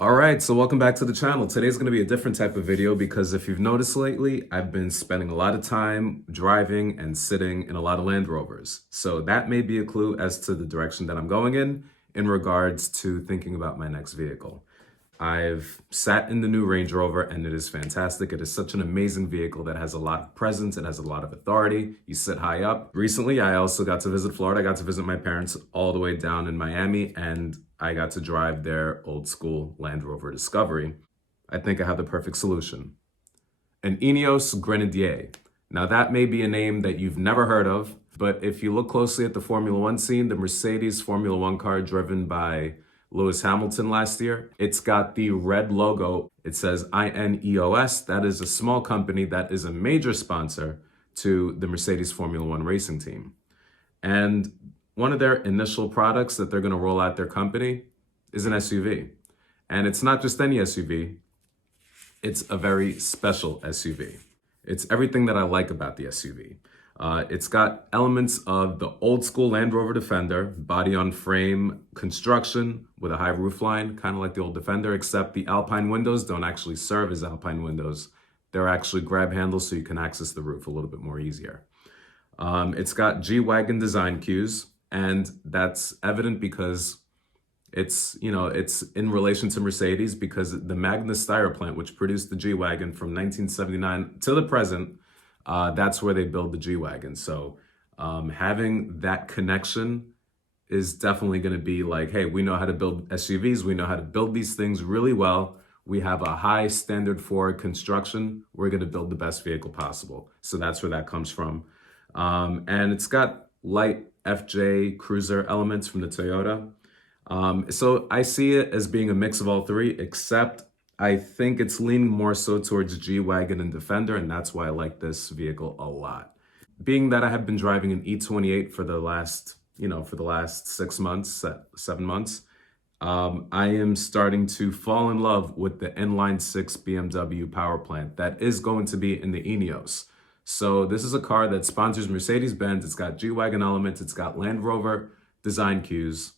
All right, so welcome back to the channel. Today's going to be a different type of video because if you've noticed lately, I've been spending a lot of time driving and sitting in a lot of Land Rovers. So that may be a clue as to the direction that I'm going in regards to thinking about my next vehicle. I've sat in the new Range Rover and it is fantastic. It is such an amazing vehicle that has a lot of presence. It has a lot of authority. You sit high up. Recently, I also got to visit Florida. I got to visit my parents all the way down in Miami, and I got to drive their old school Land Rover Discovery. I think I have the perfect solution. An INEOS Grenadier. Now that may be a name that you've never heard of, but if you look closely at the Formula One scene, the Mercedes Formula One car driven by Lewis Hamilton last year, it's got the red logo. It says INEOS. That is a small company that is a major sponsor to the Mercedes Formula One racing team. And one of their initial products that they're going to roll out their company is an SUV. And it's not just any SUV, it's a very special SUV. It's everything that I like about the SUV. It's got elements of the old school Land Rover Defender, body on frame construction with a high roofline, kind of like the old Defender, except the Alpine windows don't actually serve as Alpine windows. They're actually grab handles so you can access the roof a little bit more easier. It's got G-Wagon design cues, and that's evident because it's in relation to Mercedes, because the Magna Steyr plant, which produced the G-Wagon from 1979 to the present, that's where they build the G-Wagon. So having that connection is definitely going to be like, hey, we know how to build SUVs. We know how to build these things really well. We have a high standard for construction. We're going to build the best vehicle possible. So that's where that comes from. And it's got light FJ cruiser elements from the Toyota. So I see it as being a mix of all three, except I think it's leaning more so towards G-Wagon and Defender, and that's why I like this vehicle a lot. Being that I have been driving an E28 for the last 6 months, 7 months, I am starting to fall in love with the inline 6 BMW power plant that is going to be in the INEOS. So this is a car that sponsors Mercedes-Benz. It's got G-Wagon elements. It's got Land Rover design cues.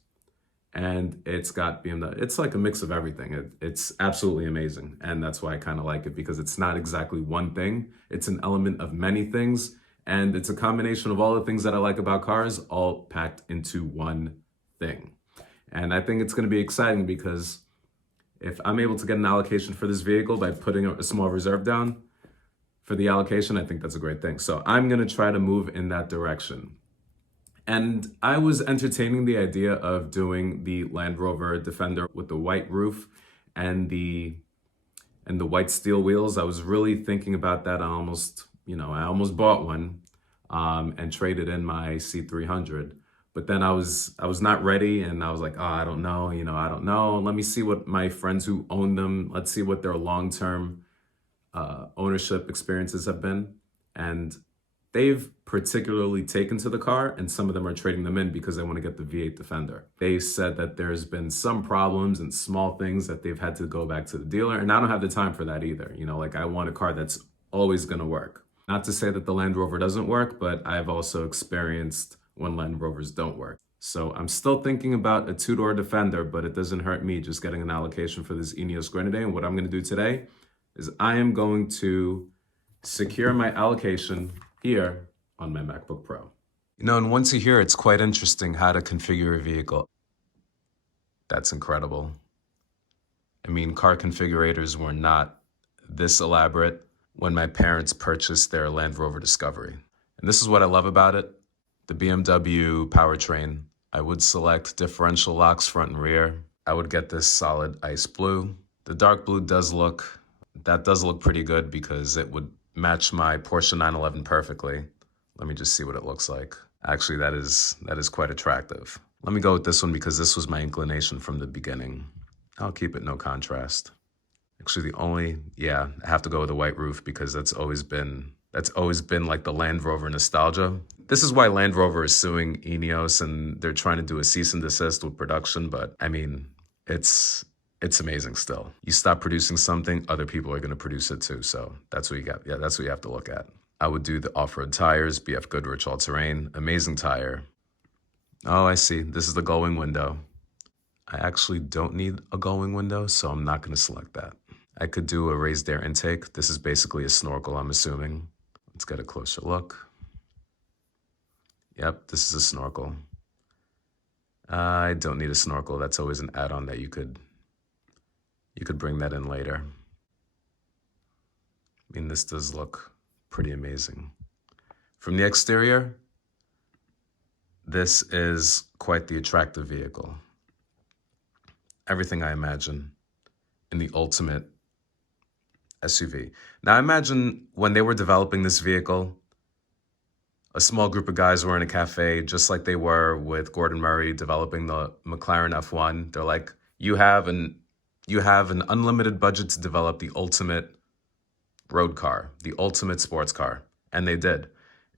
And it's got BMW. It's like a mix of everything. It's absolutely amazing. And that's why I kind of like it, because it's not exactly one thing. It's an element of many things. And it's a combination of all the things that I like about cars, all packed into one thing. And I think it's going to be exciting because if I'm able to get an allocation for this vehicle by putting a small reserve down for the allocation, I think that's a great thing. So I'm going to try to move in that direction. And I was entertaining the idea of doing the Land Rover Defender with the white roof and the white steel wheels. I was really thinking about that. I almost bought one and traded in my C300. But then I was not ready, and I was like, oh, I don't know. I don't know. Let me see what my friends who own them, let's see what their long-term ownership experiences have been. And they've particularly taken to the car, and some of them are trading them in because they want to get the V8 Defender. They said that there's been some problems and small things that they've had to go back to the dealer, and I don't have the time for that either. I want a car that's always going to work. Not to say that the Land Rover doesn't work, but I've also experienced when Land Rovers don't work. So I'm still thinking about a two-door Defender, but it doesn't hurt me just getting an allocation for this INEOS Grenadier. And what I'm going to do today is I am going to secure my allocation here on my MacBook Pro. And once you hear, it's quite interesting how to configure a vehicle. That's incredible. I mean, car configurators were not this elaborate when my parents purchased their Land Rover Discovery. And this is what I love about it. The BMW powertrain. I would select differential locks front and rear. I would get this solid ice blue. The dark blue does look pretty good because it would match my Porsche 911 perfectly. Let me just see what it looks like. Actually, that is quite attractive. Let me go with this one because this was my inclination from the beginning. I'll keep it no contrast. Actually, I have to go with the white roof because that's always been like the Land Rover nostalgia. This is why Land Rover is suing INEOS, and they're trying to do a cease and desist with production, but I mean, it's amazing still. You stop producing something, other people are going to produce it too. So that's what you got. Yeah, that's what you have to look at. I would do the off-road tires, BF Goodrich all-terrain, amazing tire. Oh, I see. This is the gull wing window. I actually don't need a gullwing window, so I'm not going to select that. I could do a raised air intake. This is basically a snorkel, I'm assuming. Let's get a closer look. Yep, this is a snorkel. I don't need a snorkel. That's always an add-on that you could bring that in later. I mean, this does look pretty amazing. From the exterior, this is quite the attractive vehicle. Everything I imagine in the ultimate SUV. Now, I imagine when they were developing this vehicle, a small group of guys were in a cafe, just like they were with Gordon Murray developing the McLaren F1. They're like, you have an unlimited budget to develop the ultimate road car, the ultimate sports car. And they did.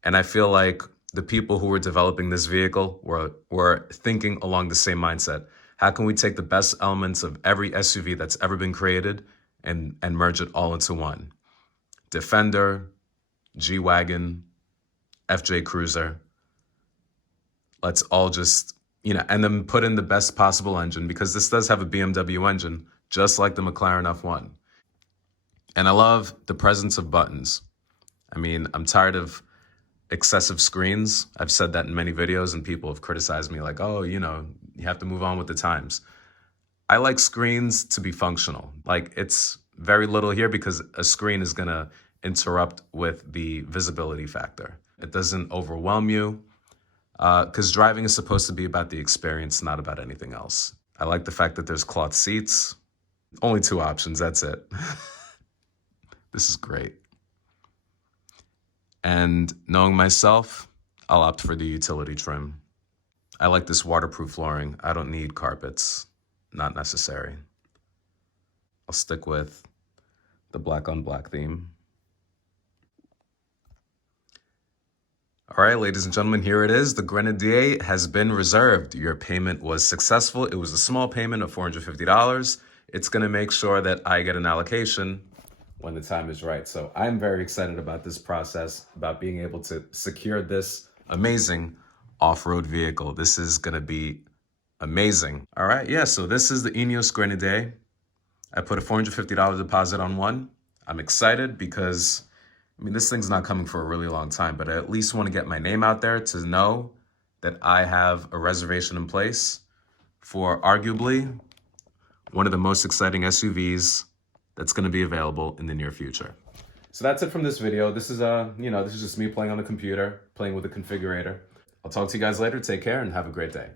And I feel like the people who were developing this vehicle were thinking along the same mindset. How can we take the best elements of every SUV that's ever been created and merge it all into one? Defender, G-Wagon, FJ Cruiser. Let's all just, and then put in the best possible engine, because this does have a BMW engine, just like the McLaren F1. And I love the presence of buttons. I mean, I'm tired of excessive screens. I've said that in many videos, and people have criticized me like, oh, you have to move on with the times. I like screens to be functional. Like, it's very little here because a screen is gonna interrupt with the visibility factor. It doesn't overwhelm you, because driving is supposed to be about the experience, not about anything else. I like the fact that there's cloth seats. Only 2 options, that's it. This is great. And knowing myself, I'll opt for the utility trim. I like this waterproof flooring. I don't need carpets, not necessary. I'll stick with the black on black theme. All right, ladies and gentlemen, here it is. The Grenadier has been reserved. Your payment was successful. It was a small payment of $450. It's gonna make sure that I get an allocation when the time is right. So I'm very excited about this process, about being able to secure this amazing off-road vehicle. This is gonna be amazing. All right, yeah, so this is the INEOS Grenadier. I put a $450 deposit on one. I'm excited because, this thing's not coming for a really long time, but I at least want to get my name out there to know that I have a reservation in place for arguably one of the most exciting SUVs that's going to be available in the near future. So that's it from this video. This is this is just me playing on the computer, playing with the configurator. I'll talk to you guys later. Take care and have a great day.